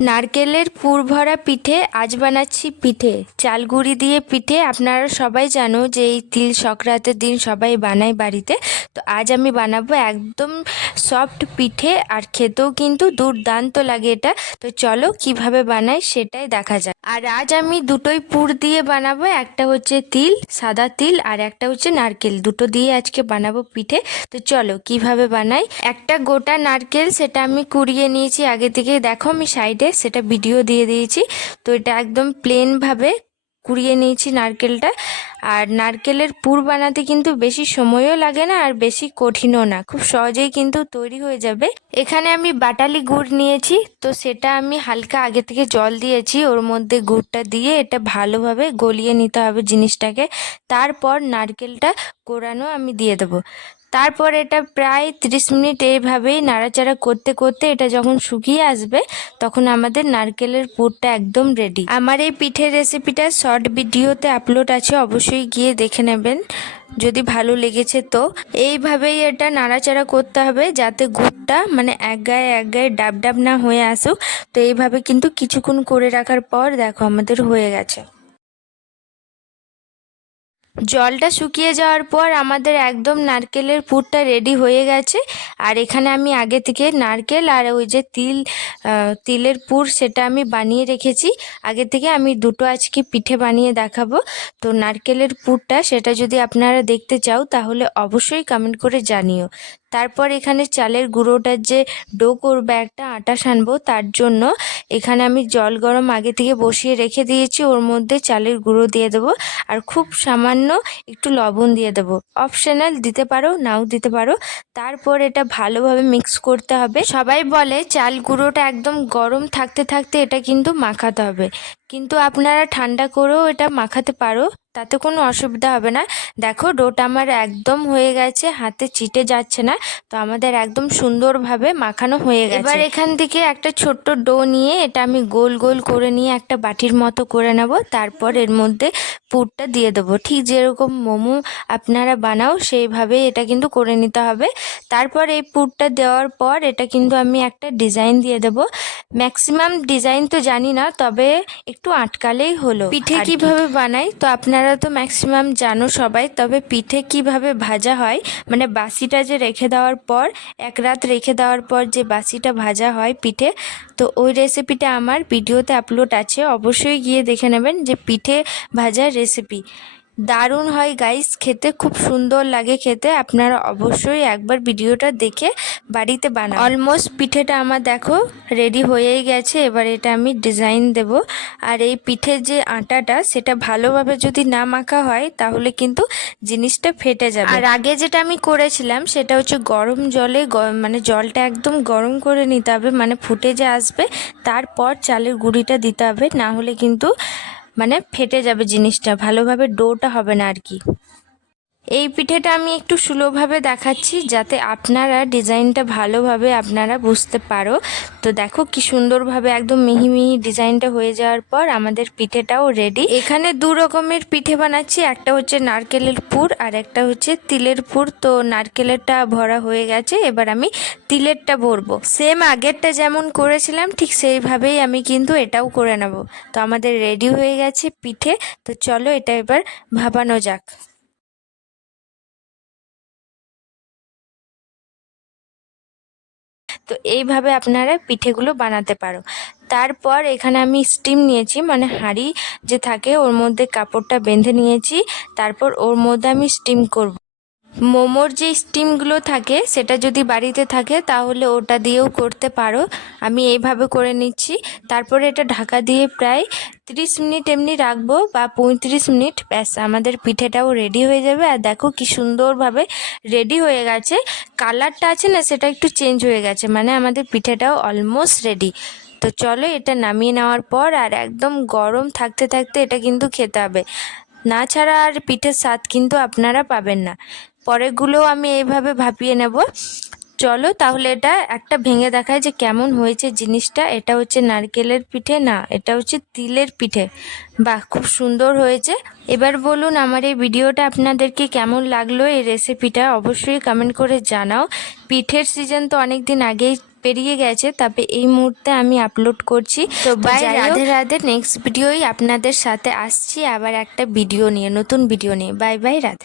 নারকেলের পুর ভরা পিঠে আজ বানাচ্ছি পিঠে চাল গুঁড়ি দিয়ে পিঠে। আপনারা সবাই জানো যে এই তিল সংক্রান্তির দিন সবাই বানায় বাড়িতে। তো আজ আমি বানাবো একদম সফট পিঠে, আর খেতেও কিন্তু দুর্দান্ত লাগে এটা। তো চলো কিভাবে বানাই সেটাই দেখা যাক। আর আজ আমি দুটোই পুর দিয়ে বানাবো, একটা হচ্ছে তিল, সাদা তিল, আর একটা হচ্ছে নারকেল, দুটো দিয়ে আজকে বানাবো পিঠে। তো চলো কিভাবে বানাই। একটা গোটা নারকেল সেটা আমি কুড়িয়ে নিয়েছি আগে থেকে, দেখো আমি সাইডে সেটা ভিডিও দিয়ে দিয়েছি। তো এটা একদম প্লেনভাবে কুড়িয়ে নিয়েছি নারকেলটা। আর নারকেলের পুর বানাতে কিন্তু বেশি সময়ও লাগে না আর বেশি কঠিনও না, খুব সহজেই কিন্তু তৈরি হয়ে যাবে। এখানে আমি বাটালি গুড় নিয়েছি, তো সেটা আমি হালকা আগে থেকে জল দিয়েছি, ওর মধ্যে গুড়টা দিয়ে এটা ভালোভাবে গলিয়ে নিতে হবে জিনিসটাকে। তারপর নারকেলটা কোরানো আমি দিয়ে দেবো। তারপর এটা প্রায় 30 মিনিট এইভাবেই নাড়াচাড়া করতে করতে এটা যখন শুকিয়ে আসবে তখন আমাদের নারকেলের পুরটা একদম রেডি। আমার এই পিঠের রেসিপিটা শর্ট ভিডিওতে আপলোড আছে, অবশ্যই গিয়ে দেখে নেবেন যদি ভালো লেগেছে। তো এইভাবেই এটা নাড়াচাড়া করতে হবে যাতে গুড়টা মানে এক গায়ে ডাব ডাব না হয়ে আসুক। তো এইভাবে কিন্তু কিছুক্ষণ করে রাখার পর দেখো আমাদের হয়ে গেছে। জলটা শুকিয়ে যাওয়ার পর আমাদের একদম নারকেলের পুরটা রেডি হয়ে গেছে। আর এখানে আমি আগে থেকে নারকেল আর ওই যে তিলের পুর সেটা আমি বানিয়ে রেখেছি আগে থেকে। আমি দুটো আজকে পিঠে বানিয়ে দেখাবো। তো নারকেলের পুরটা সেটা যদি আপনারা দেখতে চাও তাহলে অবশ্যই কমেন্ট করে জানিও। তারপর এখানে চালের গুঁড়োটার যে ডো করবে, একটা আটা সানবো, তার জন্য এখানে আমি জল গরম আগে থেকে বসিয়ে রেখে দিয়েছি, ওর মধ্যে চালের গুঁড়ো দিয়ে দেবো আর খুব সামান্য একটু লবণ দিয়ে দেবো, অপশনাল, দিতে পারো নাও দিতে পারো। তারপর এটা ভালোভাবে মিক্স করতে হবে। সবাই বলে চাল গুঁড়োটা একদম গরম থাকতে থাকতে এটা কিন্তু মাখাতে হবে, কিন্তু আপনারা ঠান্ডা করেও এটা মাখাতে পারো, তাতে কোনো অসুবিধা হবে না। দেখো ডোটা আমার একদম হয়ে গেছে, হাতে চিটে যাচ্ছে না। তো আমাদের একদম সুন্দরভাবে মাখানো হয়ে গেছে। এবার এখান থেকে একটা ছোট্ট ডো নিয়ে এটা আমি গোল গোল করে নিয়ে একটা বাটির মতো করে নেব। তারপর এর মধ্যে পুরটা দিয়ে দেবো, ঠিক যেরকম মোমো আপনারা বানাও সেইভাবেই এটা কিন্তু করে নিতে হবে। তারপর এই পুরটা দেওয়ার পর এটা কিন্তু আমি একটা ডিজাইন দিয়ে দেবো। ম্যাক্সিমাম ডিজাইন তো জানি না, তবে একটু আটকালেই হলো। পিঠে কিভাবে বানাই তো আপনারা তো ম্যাক্সিমাম জানো সবাই, তবে পিঠে কিভাবে ভাজা হয় মানে বাসিটা যে রেখে দেওয়ার পর, এক রাত রেখে দেওয়ার পর যে বাসিটা ভাজা হয় পিঠে, তো ওই রেসিপিটা আমার ভিডিওতে আপলোড আছে, অবশ্যই গিয়ে দেখে নেবেন যে পিঠে ভাজার রেসিপি। দারুণ হয় গাইস, খেতে খুব সুন্দর লাগে খেতে। আপনারা অবশ্যই একবার ভিডিওটা দেখে বাড়িতে বানান। অলমোস্ট পিঠেটা আমার দেখো রেডি হয়েই গেছে। এবার এটা আমি ডিজাইন দেব। আর এই পিঠের যে আটাটা সেটা ভালোভাবে যদি না মাখা হয় তাহলে কিন্তু জিনিসটা ফেটে যাবে। আর আগে যেটা আমি করেছিলাম সেটা হচ্ছে গরম জলে মানে জলটা একদম গরম করে নিতে হবে, মানে ফুটে যে আসবে তারপর চালের গুঁড়িটা দিতে হবে, না হলে কিন্তু মানে ফেটে যাবে জিনিসটা, ভালোভাবে ডোটা হবে না আর কি। এই পিঠেটা আমি একটু সুলোভাবে দেখাচ্ছি যাতে আপনারা ডিজাইনটা ভালোভাবে আপনারা বুঝতে পারো। তো দেখো কি সুন্দরভাবে একদম মিহি মিহি ডিজাইনটা হয়ে যাওয়ার পর আমাদের পিঠেটাও রেডি। এখানে দু রকমের পিঠে বানাচ্ছি, একটা হচ্ছে নারকেলের পুর আর একটা হচ্ছে তিলের পুর। তো নারকেলেরটা ভরা হয়ে গেছে, এবার আমি তিলেরটা ভরবো। সেম আগেরটা যেমন করেছিলাম ঠিক সেইভাবেই আমি কিন্তু এটাও করে নেব। তো আমাদের রেডি হয়ে গেছে পিঠে। তো চলো এটা এবার ভাপানো যাক। তো এইভাবে আপনারা পিঠেগুলো বানাতে পারো। তারপর এখানে আমি স্টিম নিয়েছি, মানে হাঁড়ি যে থাকে ওর মধ্যে কাপড়টা বেঁধে নিয়েছি, তারপর ওর মধ্যে আমি স্টিম করব। মোমোর যে স্টিমগুলো থাকে সেটা যদি বাড়িতে থাকে তাহলে ওটা দিয়েও করতে পারো, আমি এইভাবে করে নিচ্ছি। তারপরে এটা ঢাকা দিয়ে প্রায় 30 মিনিট এমনি রাখবো বা 35 মিনিট, ব্যাস আমাদের পিঠেটাও রেডি হয়ে যাবে। আর দেখো কি সুন্দরভাবে রেডি হয়ে গেছে, কালারটা আছে না সেটা একটু চেঞ্জ হয়ে গেছে, মানে আমাদের পিঠেটাও অলমোস্ট রেডি। তো চলো এটা নামিয়ে নেওয়ার পর আর একদম গরম থাকতে থাকতে এটা কিন্তু খেতে হবে, না ছাড়া আর পিঠের স্বাদ কিন্তু আপনারা পাবেন না। পরেরগুলোও আমি এইভাবে ভাপিয়ে নেব। চলো তাহলে এটা একটা ভেঙে দেখায় যে কেমন হয়েছে জিনিসটা। এটা হচ্ছে নারকেলের পিঠে, না এটা হচ্ছে তিলের পিঠে। বাহ, খুব সুন্দর হয়েছে। এবার বলুন আমার এই ভিডিওটা আপনাদেরকে কেমন লাগলো, এই রেসিপিটা অবশ্যই কমেন্ট করে জানাও। পিঠের সিজন তো অনেক দিন আগেই পেরিয়ে গেছে, তবে এই মুহূর্তে আমি আপলোড করছি। তো বাই, রাধে রাধে। নেক্সট ভিডিওই আপনাদের সাথে আসছি আবার একটা ভিডিও নিয়ে, নতুন ভিডিও নিয়ে। Bye bye, Radhe.